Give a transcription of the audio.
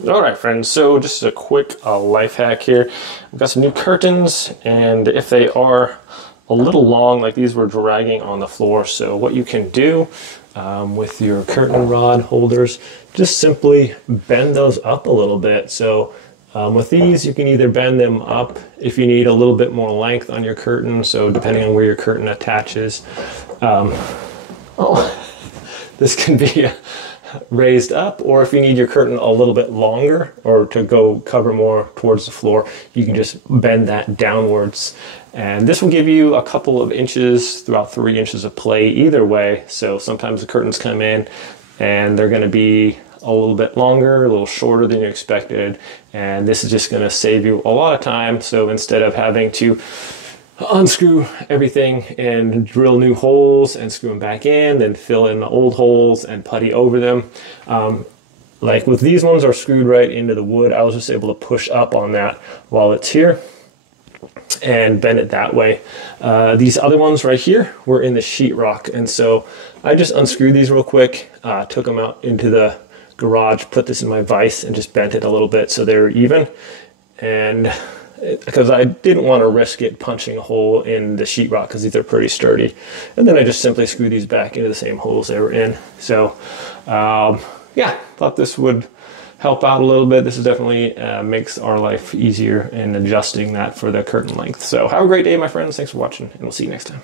All right, friends, so just a quick life hack here. We've got some new curtains, and if they are a little long, like these were dragging on the floor, so what you can do with your curtain rod holders, just simply bend those up a little bit. So with these, you can either bend them up if you need a little bit more length on your curtain, so depending on where your curtain attaches. This can be raised up, or if you need your curtain a little bit longer or to go cover more towards the floor, you can just bend that downwards. And this will give you a couple of inches, throughout 3 inches of play either way. So sometimes the curtains come in and they're going to be a little bit longer, a little shorter than you expected. And this is just going to save you a lot of time. So instead of having to unscrew everything and drill new holes and screw them back in, then fill in the old holes and putty over them. Like with these ones are screwed right into the wood, I was just able to push up on that while it's here and bend it that way. These other ones right here were in the sheetrock, and so I just unscrewed these real quick, took them out into the garage, put this in my vise and just bent it a little bit so they're even. And because I didn't want to risk it punching a hole in the sheetrock because these are pretty sturdy. And then I just simply screw these back into the same holes they were in. So yeah, thought this would help out a little bit. This is definitely makes our life easier in adjusting that for the curtain length. So have a great day, my friends. Thanks for watching, and we'll see you next time.